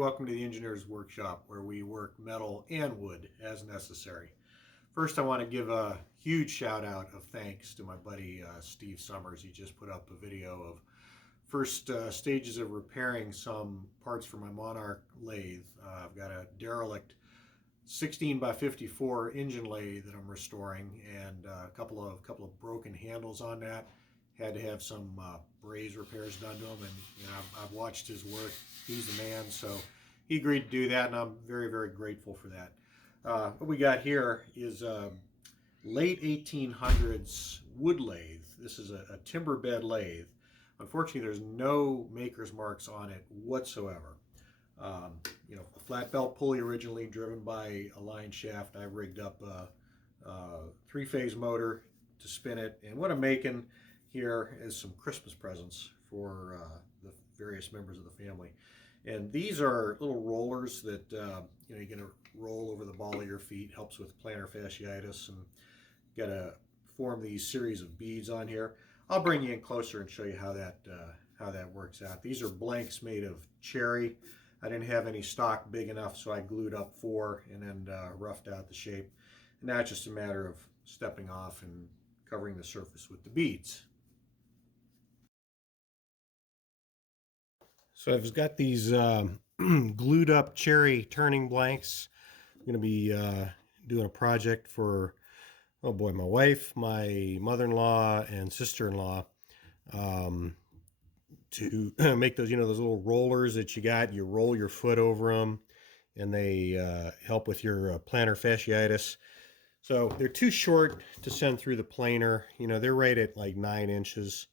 welcome to the Engineer's Workshop, where we work metal and wood as necessary. First, I want to give a huge shout out of thanks to my buddy Steve Summers. He just put up a video of first stages of repairing some parts for my Monarch lathe. I've got a derelict 16 by 54 engine lathe that I'm restoring, and a couple of broken handles on that. Had to have some braze repairs done to them, and I've watched his work. He's the man, so he agreed to do that, and I'm very, very grateful for that. What we got here is a late 1800s wood lathe. This is a timber bed lathe. Unfortunately, there's no maker's marks on it whatsoever. A flat belt pulley originally driven by a line shaft. I rigged up a three-phase motor to spin it, and what I'm making here is some Christmas presents for the various members of the family. And these are little rollers that you're going to roll over the ball of your feet. Helps with plantar fasciitis, and got to form these series of beads on here. I'll bring you in closer and show you how that works out. These are blanks made of cherry. I didn't have any stock big enough, so I glued up 4 and then roughed out the shape. And now it's just a matter of stepping off and covering the surface with the beads. So I've got these glued up cherry turning blanks. I'm going to be doing a project for, oh boy, my wife, my mother-in-law, and sister-in-law to make those, those little rollers that you got. You roll your foot over them, and they help with your plantar fasciitis. So they're too short to send through the planer. They're right at like 9 inches.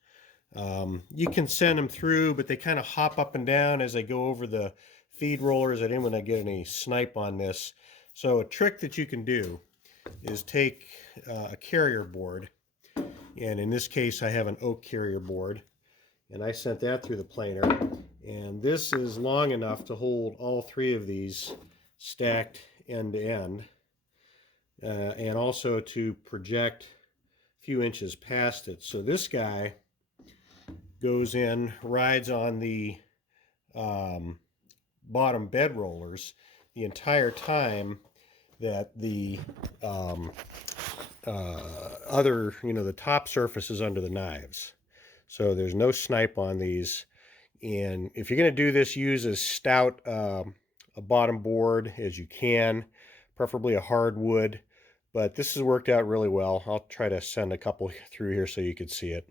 You can send them through, but they kind of hop up and down as I go over the feed rollers. I didn't want to get any snipe on this. So a trick that you can do is take a carrier board, and in this case I have an oak carrier board, and I sent that through the planer, and this is long enough to hold all 3 of these stacked end to end, and also to project a few inches past it. So this guy goes in, rides on the bottom bed rollers the entire time that the the top surface is under the knives. So there's no snipe on these. And if you're going to do this, use as stout a bottom board as you can, preferably a hardwood. But this has worked out really well. I'll try to send a couple through here so you can see it.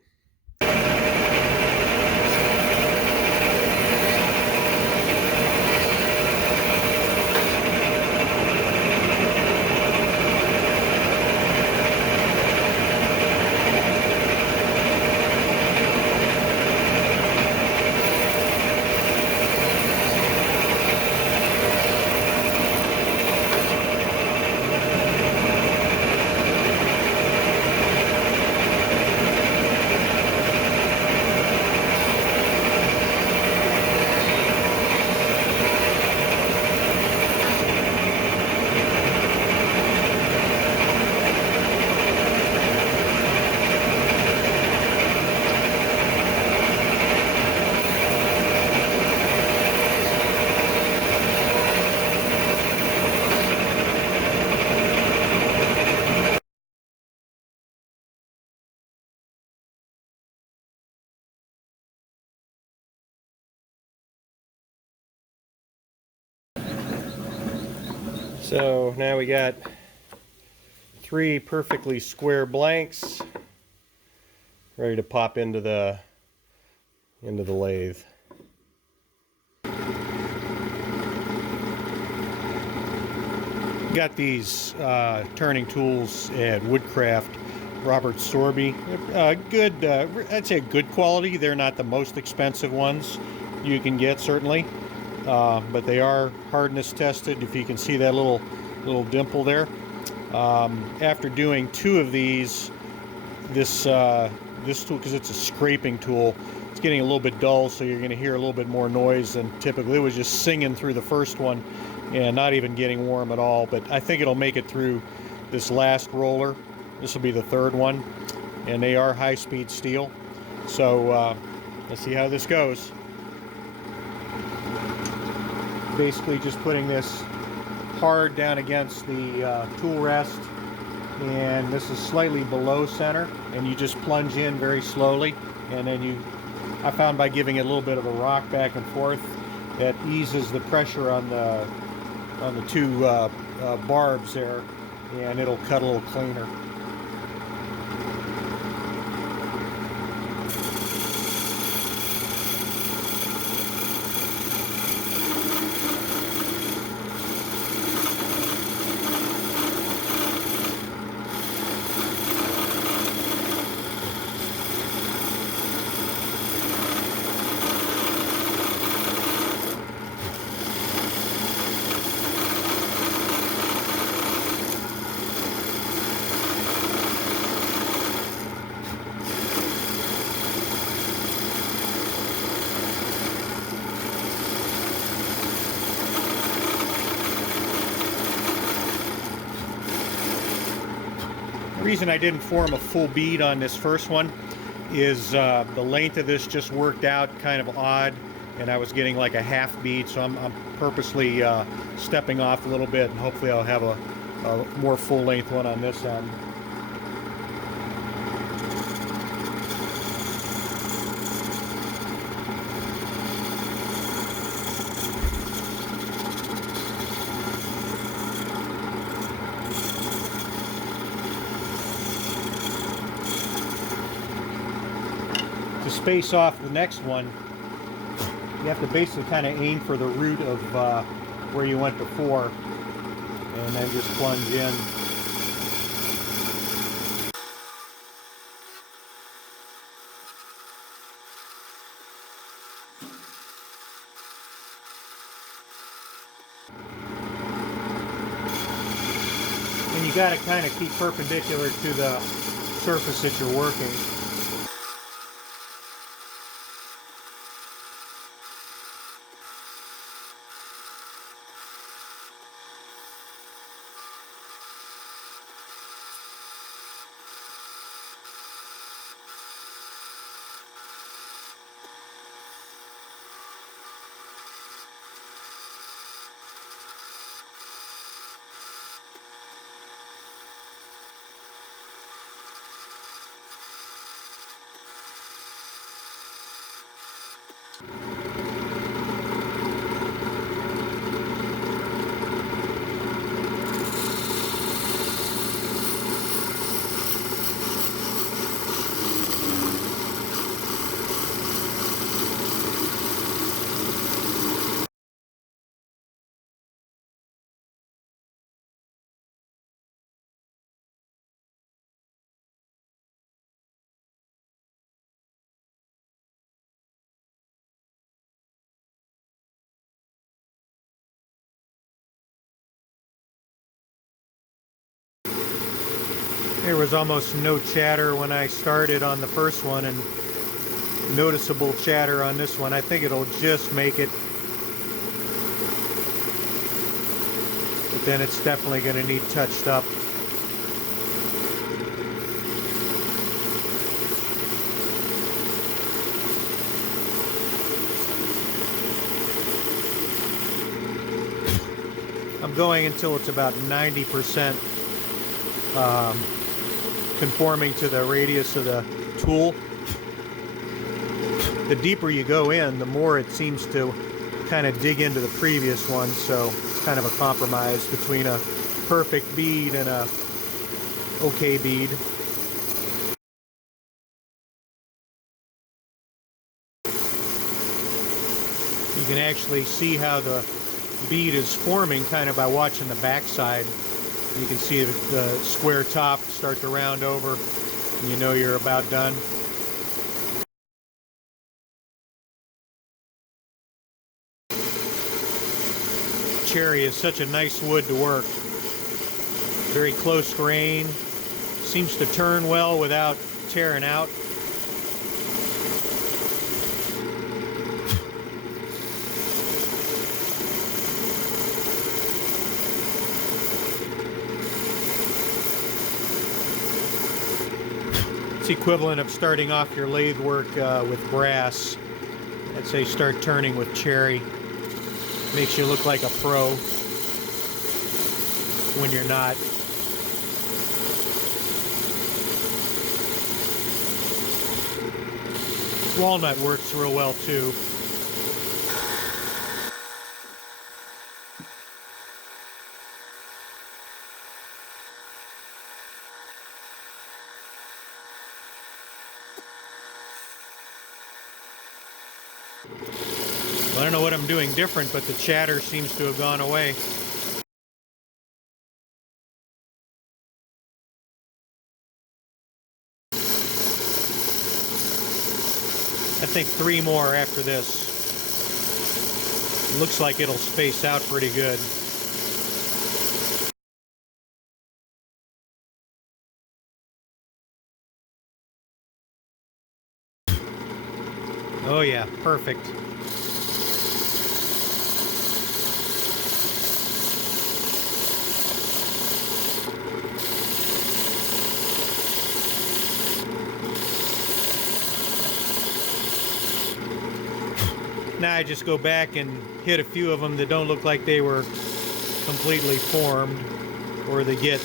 So now we got 3 perfectly square blanks ready to pop into the lathe. Got these turning tools at Woodcraft, Robert Sorby. Good, I'd say good quality. They're not the most expensive ones you can get, certainly. But they are hardness tested. If you can see that little dimple there. After doing 2 of these, this tool, because it's a scraping tool, it's getting a little bit dull, so you're going to hear a little bit more noise than typically. It was just singing through the first one and not even getting warm at all. But I think it'll make it through this last roller. This will be the 3rd one, and they are high-speed steel. So let's see how this goes. Basically just putting this hard down against the tool rest, and this is slightly below center, and you just plunge in very slowly, and then I found by giving it a little bit of a rock back and forth, that eases the pressure on the two barbs there, and it'll cut a little cleaner. The reason I didn't form a full bead on this first one is the length of this just worked out kind of odd, and I was getting like a half bead, so I'm purposely stepping off a little bit, and hopefully I'll have a more full length one on this end. To space off the next one, you have to basically kind of aim for the root of where you went before, and then just plunge in. And you got to kind of keep perpendicular to the surface that you're working. There was almost no chatter when I started on the first one, and noticeable chatter on this one. I think it'll just make it, but then it's definitely going to need touched up. I'm going until it's about 90% conforming to the radius of the tool. The deeper you go in, the more it seems to kind of dig into the previous one, so it's kind of a compromise between a perfect bead and a okay bead. You can actually see how the bead is forming kind of by watching the backside. You can see the square top start to round over, and you know you're about done. Cherry is such a nice wood to work. Very close grain. Seems to turn well without tearing out. It's equivalent of starting off your lathe work with brass. I'd say start turning with cherry. Makes you look like a pro when you're not. Walnut works real well too. I don't know what I'm doing different, but the chatter seems to have gone away. I think 3 more after this. Looks like it'll space out pretty good. Oh yeah, perfect. Now I just go back and hit a few of them that don't look like they were completely formed, or they get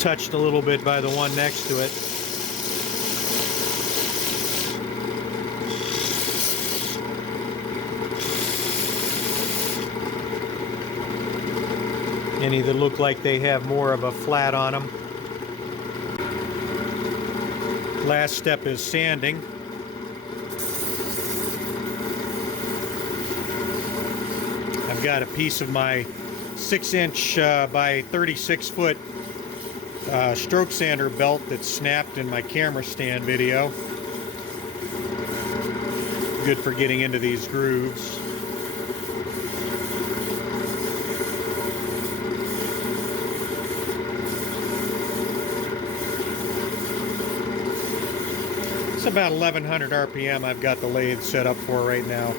touched a little bit by the one next to it. Any that look like they have more of a flat on them. Last step is sanding. I've got a piece of my 6-inch by 36-foot stroke sander belt that snapped in my camera stand video. Good for getting into these grooves. It's about 1100 RPM I've got the lathe set up for right now.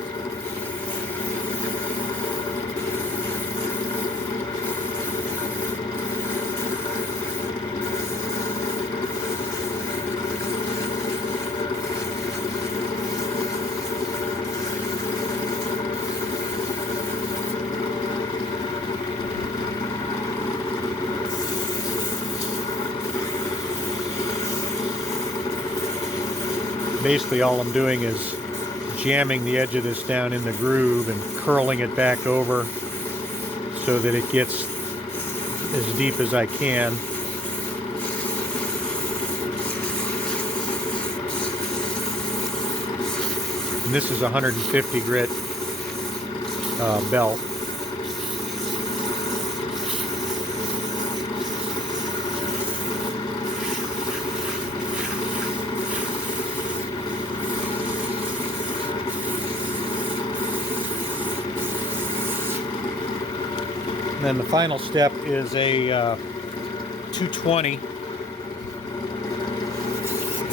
Basically all I'm doing is jamming the edge of this down in the groove and curling it back over so that it gets as deep as I can. And this is a 150 grit belt. Then the final step is a 220,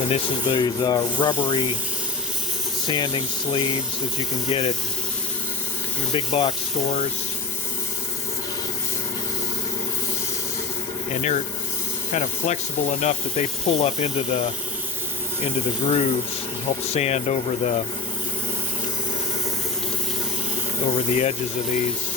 and this is these rubbery sanding sleeves that you can get at your big box stores, and they're kind of flexible enough that they pull up into the grooves and help sand over the edges of these.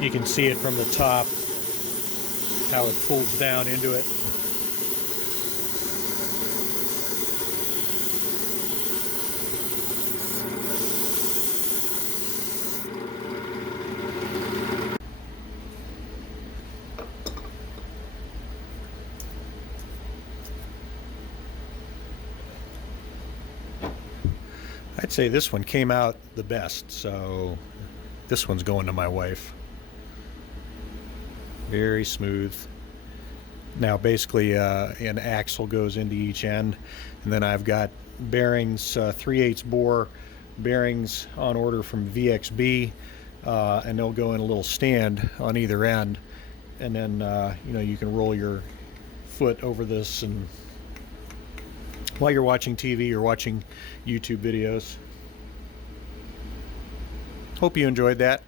You can see it from the top, how it pulls down into it. I'd say this one came out the best, so this one's going to my wife. Very smooth. Now basically an axle goes into each end, and then I've got bearings, 3/8 bore bearings on order from VXB, and they'll go in a little stand on either end, and then you know, you can roll your foot over this and while you're watching TV or watching YouTube videos. Hope you enjoyed that.